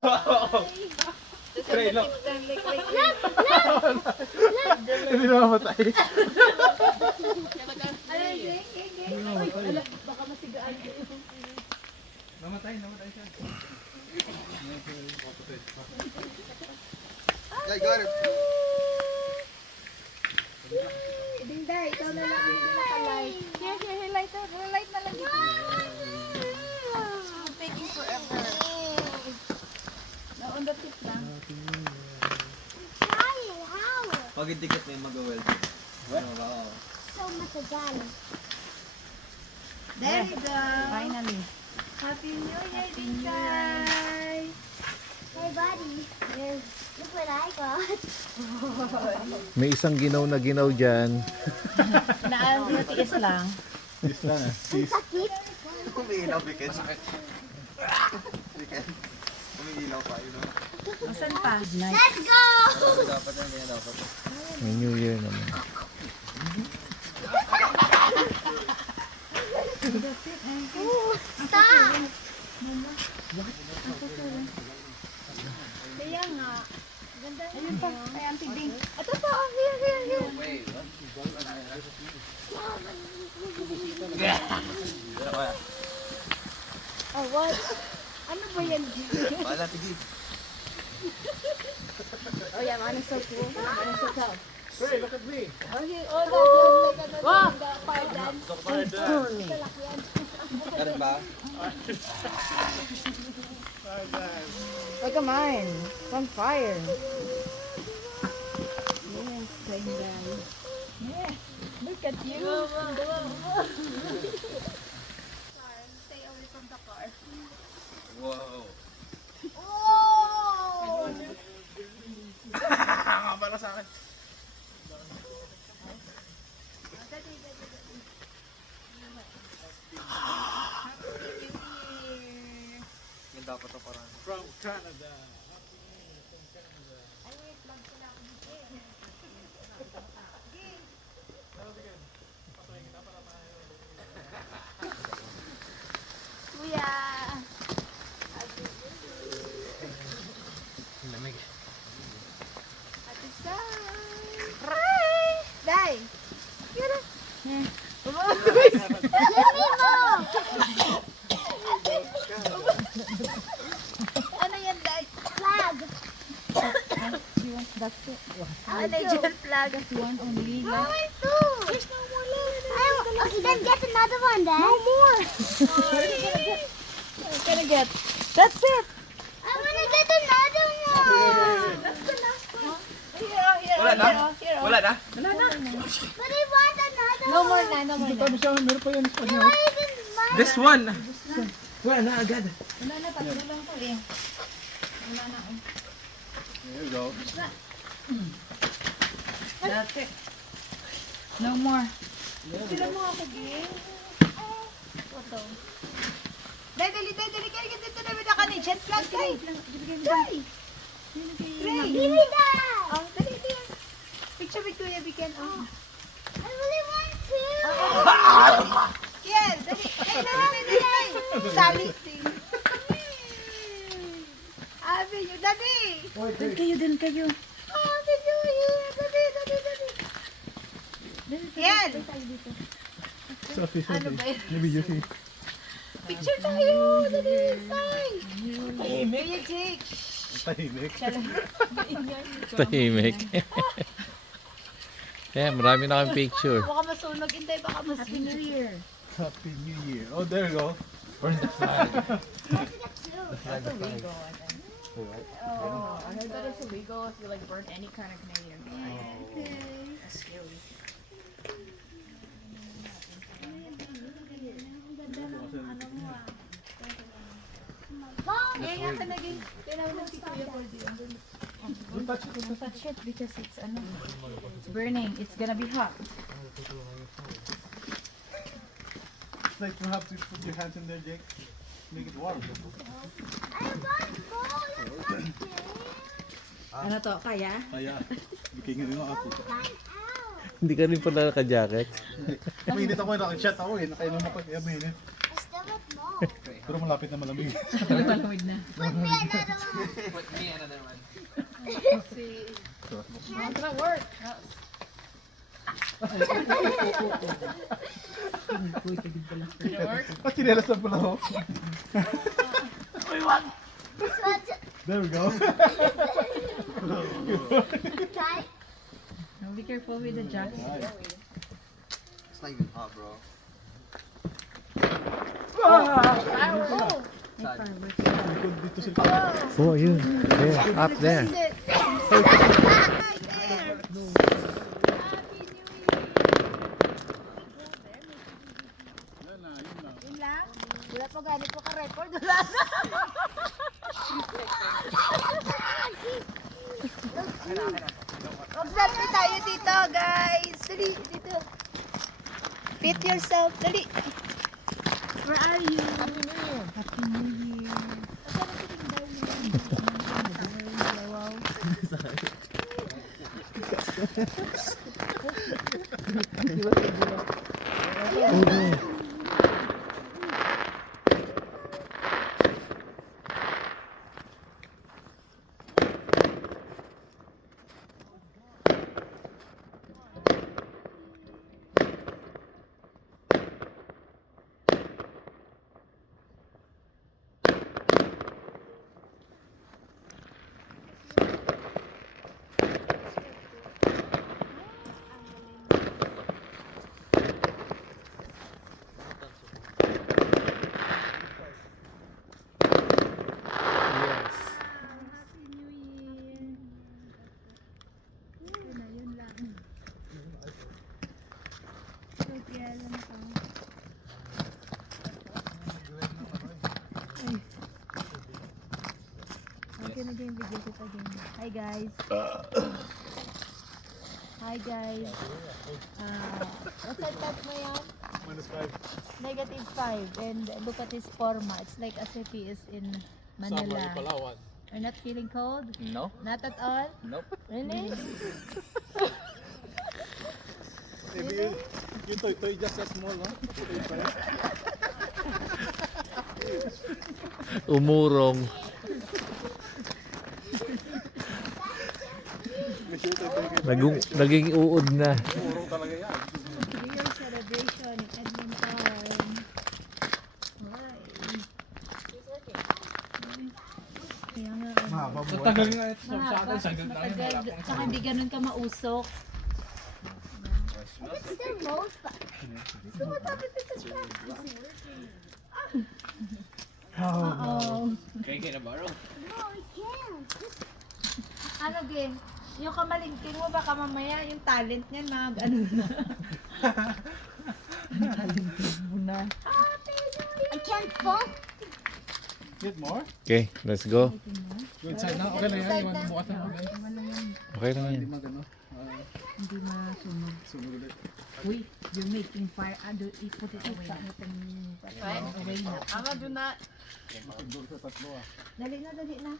Try lang. Hindi na mamatay. Baka masigaan. Namatay siya. I got it. Dinday, ikaw na lang ang hindi nakalight. Here, light na lang dito. It's taking forever. On the tip lang. Pag idikit mo yung mag-weld. What? Wow. So much again. There you go. Finally. Happy New Year, Dinday. Hey buddy, look what I got. May isang ginaw na ginaw dyan. Natiis lang. Sis lang ah. Ang sakit. Umiilaw, Biken. Biken. Umiilaw pa, yun. Asan pa? Nice. Let's go! Dapat yan, ganyan dapat. May New Year naman. Stop! Kaya nga. Ganda. Ayun pa. Ay, ang tibing. Ito pa. Oh, here. Oh, what? Ano ba yan? Pala, tigit. Oh, yeah, man, it's so cool. Man, it's so tough. Hey, look at me. Oh, here. Oh, that looks like another fire dance. Karin ba? Look at mine. It's on fire. Yes, Dinday. Yeah, look at you. Stay away from the car. Wow. Oh! Nga para sa akin. Yan dapat ito parang. From Canada. Kuya! Lamig. Ate Sai! Hi! Day! Kira! Ano yan, Day? Flag! That's it. Ano dyan, flag? One only. Oh, my too! There's no more left. Okay, then get another one then. No more. I'm gonna get. That's it. I wanna get another one. That's the last one. Wala na? Wala na? But I want another No more one. na, no more Hindi na. pa siya, meron pa yan sa kanya. Why didn't mine? This one! Wala na agad. Wala na, tatlo lang to eh. Wala na. Oh. There you go. That's it. No more. Sila mo ako, Ging. Ito. Dali, dito na bida ka ni Jet Flag, Day. Day. Ray. Give me that. Oh, dali. Picture with Kuya Biken. Oh. I really want to. Kiel, dali. Ay. Sali. Abi, yung dali. Dun kayo. Oh, did you hear? Dali. Kiel. Selfie, Ano selfie. ba yun? May video si. Picture tayo. Dali, Sai. Kuya Jake. Tahimik. Tahimik. Yeah, marami na kang picture. Baka masunog, hindi. Baka masunog. Happy New Year. Happy New Year. Oh, there you go. Burn the flag. That's illegal, I think. Oh, I heard that it's illegal if you like burn any kind of Canadian flag. That's scary. Kaya ka naging, kailangan mo si Kuya Cordy. Don't touch it, don't touch Touch it because it's burning. It's gonna be hot. it. It's like you have to put your hands in there, Jake. Make it warm. I want gold. Let's not get Ano to? Kaya? Kaya, bikingin mo ako. Find out. Hindi ka rin pala naka-jacket. Mainit ako, nakashot ako eh. Nakainom ako kaya mainit. I still want more. Pero malapit na malamig. Malamig na. Put me another one. not work. Did it work? Ah, chinelas na pala ako. There we go. Try. Now be careful with the jack. It's not even hot, bro. Dito sila. Oh, yun. There, up there. Yun lang? Wala pa ganit pa ka-record. Wala na. Mag-selfie tayo dito, guys. Dali, dito. Fit yourself. Dali. Where are you? Happy New Year. Happy New Year. Wow. Okay na game video kita din. Hi guys. Hi guys. What's that type mo yan? -5. -5. And look at his forma. It's like as if he is in Manila. You're not feeling cold? No. Not at all? Nope. Really? Maybe yung toy just as small, no? Umurong. Naging uod na. Puro talaga yan. New Year celebration in Edmonton. Why? Kaya nga. Mahaba mo. Tagal nga ito Mahaba, matagal. Saka hindi ganun ka mausok. It's the most fun. So what happened to the track? Oo. Kaya na baro. No, we can't. Ano, game? Yung kamalingking mo, baka mamaya yung talent niyan, ano na. Talent mo na. I can't fall. Get more? Okay, let's go. Go inside na. Okay na yan. Iwan bukas na. Okay na yan. Hindi magano. Hindi masunog. Sunod ulit. Uy, you're making fire. Put it away na. Away na. I'm gonna do that. Doon sa tatlo ah. Dali na. Dali na.